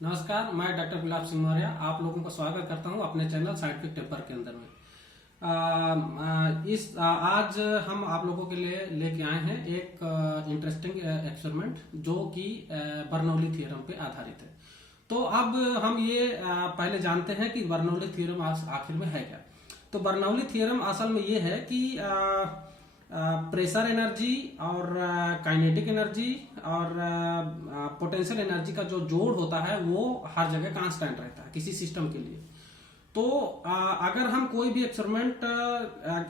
नमस्कार, मैं डॉक्टर गुलाब सिंह मौर्य आप लोगों का स्वागत करता हूं अपने चैनल साइंटिफिक टेम्पर के अंदर में। आज हम आप लोगों के लिए लेके आए हैं एक इंटरेस्टिंग एक्सपेरिमेंट जो कि बर्नौली थ्योरम पे आधारित है। तो अब हम ये पहले जानते हैं कि बर्नौली थ्योरम आखिर में है क्या। तो बर्नौली थ्योरम असल में ये है कि प्रेशर एनर्जी और काइनेटिक एनर्जी और पोटेंशियल एनर्जी का जो जोड़ होता है वो हर जगह कांस्टेंट रहता है किसी सिस्टम के लिए। तो अगर हम कोई भी एक्सपेरिमेंट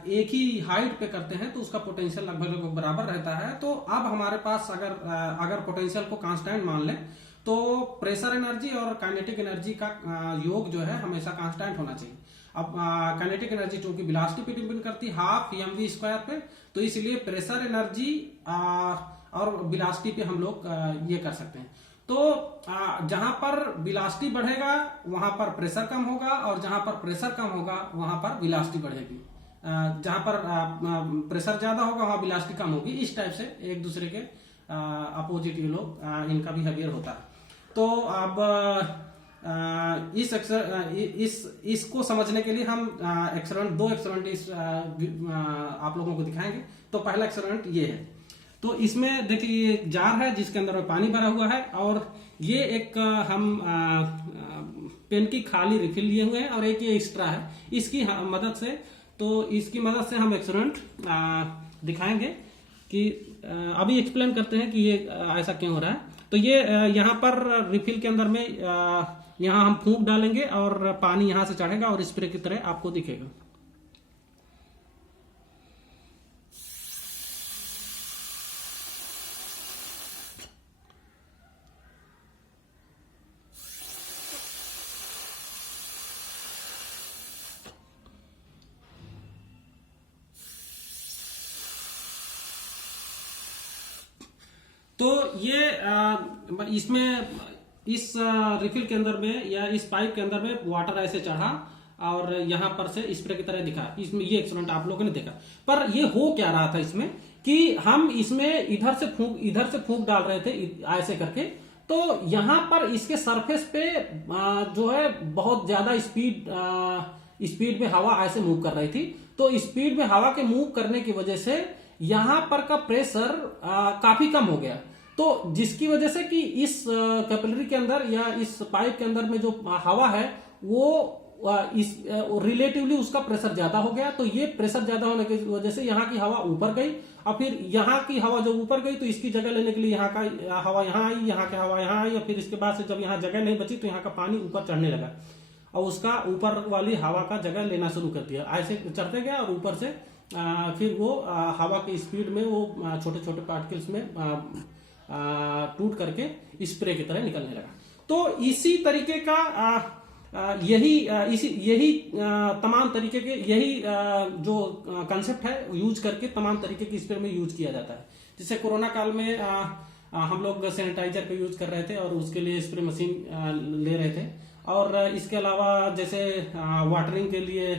एक ही हाइट पे करते हैं तो उसका पोटेंशियल लगभग बराबर रहता है। तो अब हमारे पास अगर पोटेंशियल को कांस्टेंट मान लें तो प्रेशर एनर्जी और काइनेटिक एनर्जी का योग जो है हमेशा कांस्टेंट होना चाहिए। अब काइनेटिक एनर्जी चूंकि वेलोसिटी पे डिपेंड करती है हाफ mv स्क्वायर पे, तो इसलिए प्रेशर एनर्जी और वेलोसिटी पे हम लोग ये कर सकते हैं। तो जहां पर वेलोसिटी बढ़ेगा वहां पर प्रेशर कम होगा और जहां पर प्रेशर कम होगा वहां पर वेलोसिटी बढ़ेगी। जहां पर प्रेशर ज्यादा होगा वहां वेलोसिटी कम होगी। इस टाइप से एक दूसरे के अपोजिट ये लोग इनका बिहेवियर होता है। तो अब इसको समझने के लिए हम दो एक्सपेरिमेंट आप लोगों को दिखाएंगे। तो पहला एक्सपेरिमेंट ये है। तो इसमें देखिए ये जार है जिसके अंदर पानी भरा हुआ है और ये एक हम पेन की खाली रिफिल लिए हुए हैं और एक ये एक्स्ट्रा है। इसकी मदद से हम एक्सपेरिमेंट दिखाएंगे कि अभी एक्सप्लेन करते हैं कि ये ऐसा क्यों हो रहा है। तो ये यहाँ पर रिफिल के अंदर में यहाँ हम फूंक डालेंगे और पानी यहाँ से चढ़ेगा और स्प्रे की तरह आपको दिखेगा। तो ये इसमें इस रिफिल के अंदर में या इस पाइप के अंदर में वाटर ऐसे चढ़ा और यहाँ पर से स्प्रे की तरह दिखा। इसमें ये एक्सपेरिमेंट आप लोगों ने देखा। पर ये हो क्या रहा था इसमें कि हम इसमें इधर से फूंक डाल रहे थे ऐसे करके। तो यहाँ पर इसके सरफेस पे जो है बहुत ज्यादा स्पीड में हवा ऐसे मूव कर रही थी। तो स्पीड में हवा के मूव करने की वजह से यहां पर का प्रेशर काफी कम हो गया। तो जिसकी वजह से कि इस कैपिलरी के अंदर या इस पाइप के अंदर में जो हवा है वो इस रिलेटिवली उसका प्रेशर ज्यादा हो गया। तो ये प्रेशर ज्यादा होने की वजह से यहाँ की हवा ऊपर गई और फिर यहाँ की हवा जब ऊपर गई तो इसकी जगह लेने के लिए यहाँ का हवा यहाँ आई, यहाँ की हवा यहाँ आई और फिर इसके बाद से जब यहाँ जगह नहीं बची तो यहाँ का पानी ऊपर चढ़ने लगा और उसका ऊपर वाली हवा का जगह लेना शुरू कर दिया। ऐसे चढ़ते गया और ऊपर से फिर वो हवा की स्पीड में वो छोटे छोटे पार्टिकल्स में टूट करके स्प्रे की तरह निकलने लगा। तो इसी तरीके का यही तमाम तरीके के जो कंसेप्ट है यूज करके तमाम तरीके के स्प्रे में यूज किया जाता है। जैसे कोरोना काल में हम लोग सैनिटाइजर का यूज कर रहे थे और उसके लिए स्प्रे मशीन ले रहे थे। और इसके अलावा जैसे वाटरिंग के लिए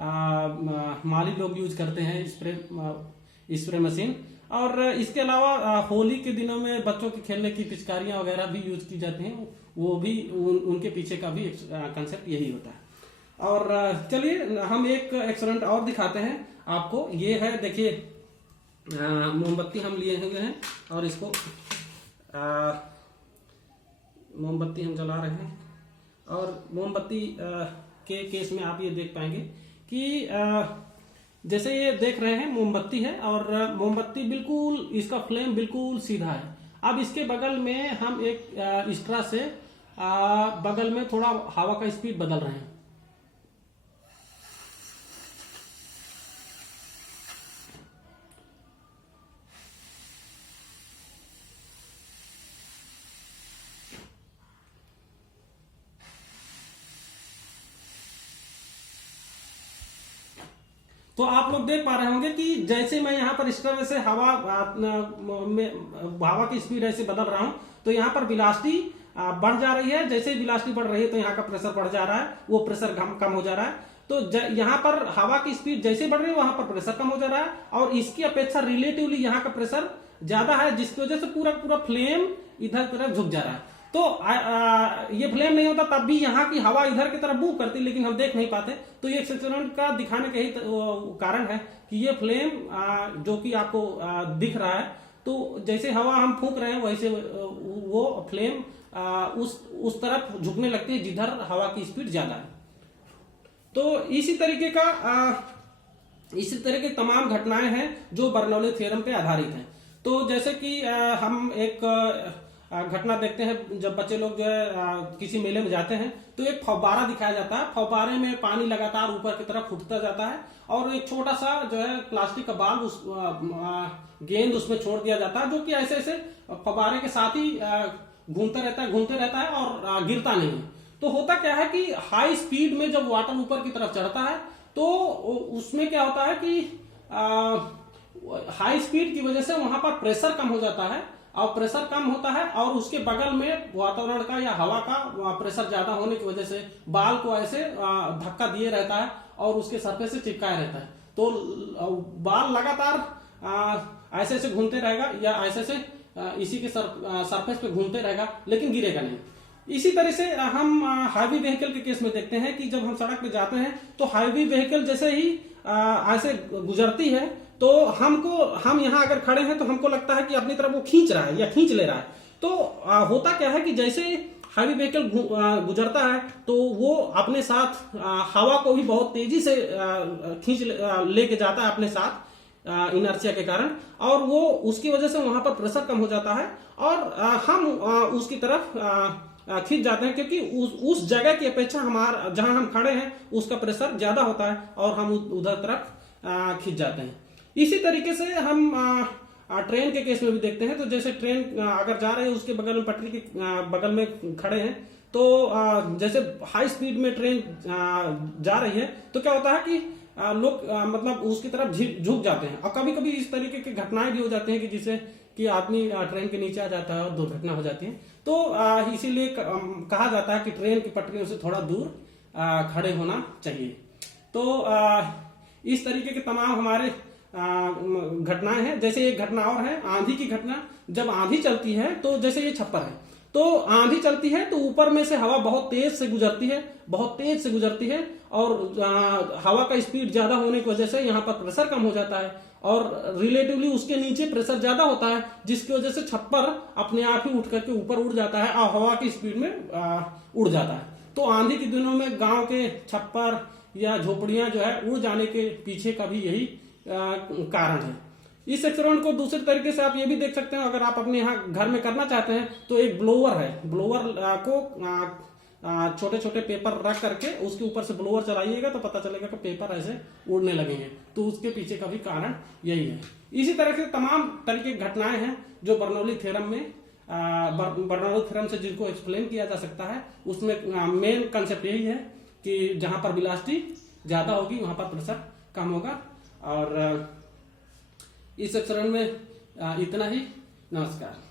माली लोग यूज करते हैं स्प्रे मशीन। और इसके अलावा होली के दिनों में बच्चों के खेलने की पिचकारियां वगैरह भी यूज की जाती हैं। वो भी उनके पीछे का भी कंसेप्ट यही होता है। और चलिए हम एक एक्सपेरिमेंट और दिखाते हैं आपको। ये है देखिए मोमबत्ती हम लिए हुए हैं और इसको मोमबत्ती हम जला रहे हैं। और मोमबत्ती के केस में आप ये देख पाएंगे कि जैसे ये देख रहे हैं मोमबत्ती है और मोमबत्ती बिल्कुल इसका फ्लेम बिल्कुल सीधा है। अब इसके बगल में हम एक स्ट्रा से बगल में थोड़ा हवा का स्पीड बदल रहे हैं। तो आप लोग देख पा रहे होंगे कि जैसे मैं यहाँ पर इस तरह से हवा की स्पीड ऐसे बदल रहा हूं तो यहाँ पर वेलोसिटी बढ़ जा रही है। जैसे ही वेलोसिटी बढ़ रही है तो यहाँ का प्रेशर बढ़ जा रहा है, वो प्रेशर कम हो जा रहा है। तो यहाँ पर हवा की स्पीड जैसे बढ़ रही है वहां पर प्रेशर कम हो जा रहा है और इसकी अपेक्षा रिलेटिवली यहाँ का प्रेशर ज्यादा है जिसकी वजह से पूरा पूरा फ्लेम इधर तरफ झुक जा रहा है। तो ये फ्लेम नहीं होता तब भी यहाँ की हवा इधर की तरफ मूव करती, लेकिन हम देख नहीं पाते। तो ये एक्सपेरिमेंट का दिखाने का ही कारण है कि ये फ्लेम जो कि आपको दिख रहा है, तो जैसे हवा हम फूंक रहे हैं वैसे वो फ्लेम उस तरफ झुकने लगती है जिधर हवा की स्पीड ज्यादा है। तो इसी तरह के तमाम घटनाएं हैं जो बर्नौली थ्योरम पे आधारित हैं। तो जैसे कि हम एक घटना देखते हैं, जब बच्चे लोग जो है किसी मेले में जाते हैं तो एक फव्वारा दिखाया जाता है। फव्वारे में पानी लगातार ऊपर की तरफ उठता जाता है और एक छोटा सा जो है प्लास्टिक का बाल उस गेंद उसमें छोड़ दिया जाता है, जो कि ऐसे ऐसे फव्वारे के साथ ही घूमते रहता है और गिरता नहीं है। तो होता क्या है कि हाई स्पीड में जब वाटर ऊपर की तरफ चढ़ता है तो उसमें क्या होता है कि हाई स्पीड की वजह से वहां पर प्रेशर कम हो जाता है, और प्रेशर कम होता है और उसके बगल में वातावरण का या हवा का प्रेशर ज्यादा होने की वजह से बाल को ऐसे धक्का दिए रहता है और उसके सरफेस से चिपकाए रहता है। तो बाल लगातार ऐसे ऐसे घूमते रहेगा या ऐसे ऐसे इसी के सरफेस पे घूमते रहेगा, लेकिन गिरेगा नहीं। इसी तरह से हम हाईवे व्हीकल के केस में देखते हैं कि जब हम सड़क पे जाते हैं तो हाईवे व्हीकल जैसे ही ऐसे गुजरती है तो हम यहाँ अगर खड़े हैं तो हमको लगता है कि अपनी तरफ वो खींच रहा है या खींच ले रहा है। तो होता क्या है कि जैसे हाईवे व्हीकल गुजरता है तो वो अपने साथ हवा को भी बहुत तेजी से खींच लेके जाता है अपने साथ इनर्शिया के कारण, और वो उसकी वजह से वहां पर प्रेशर कम हो जाता है और हम उसकी तरफ खींच जाते हैं, क्योंकि उस जगह की अपेक्षा हमारा जहां हम खड़े हैं उसका प्रेशर ज्यादा होता है और हम उधर तरफ खींच जाते हैं। इसी तरीके से हम ट्रेन के केस में भी देखते हैं। तो जैसे ट्रेन अगर जा रही है उसके बगल में पटरी के बगल में खड़े हैं तो जैसे हाई स्पीड में ट्रेन जा रही है तो क्या होता है कि लोग मतलब उसकी तरफ झुक जाते हैं, और कभी कभी इस तरीके की घटनाएं भी हो जाती हैं कि जिससे कि आदमी ट्रेन के नीचे आ जाता है और दुर्घटना हो जाती है। तो इसीलिए कहा जाता है कि ट्रेन की पटरियों से थोड़ा दूर खड़े होना चाहिए। तो इस तरीके के तमाम हमारे घटनाएं हैं। जैसे एक घटना और है आंधी की घटना। जब आंधी चलती है तो जैसे ये छप्पर है, तो आंधी चलती है तो ऊपर में से हवा बहुत तेज से गुजरती है और हवा का स्पीड ज्यादा होने की वजह से यहाँ पर प्रेशर कम हो जाता है और रिलेटिवली उसके नीचे प्रेशर ज्यादा होता है, जिसकी वजह से छप्पर अपने आप ही उठ करके ऊपर उड़ जाता है और हवा की स्पीड में उड़ जाता है। तो आंधी के दिनों में गांव के छप्पर या झोपड़ियां जो है उड़ जाने के पीछे का भी यही कारण है। इस एक्सपेरिमेंट को दूसरे तरीके से आप ये भी देख सकते हैं, अगर आप अपने यहाँ घर में करना चाहते हैं तो एक ब्लोअर है, ब्लोअर को छोटे छोटे पेपर रख करके उसके ऊपर से ब्लोअर चलाइएगा तो पता चलेगा कि पेपर ऐसे उड़ने लगेंगे। तो उसके पीछे का भी कारण यही है। इसी तरह से तमाम तरह की घटनाएं हैं जो बर्नौली थ्योरम में बर्नौली थ्योरम से जिनको एक्सप्लेन किया जा सकता है। उसमें मेन कंसेप्ट यही है कि जहां पर वेलोसिटी ज्यादा होगी वहां पर प्रेशर कम होगा। और इस एक्सपेरिमेंट में इतना ही। नमस्कार।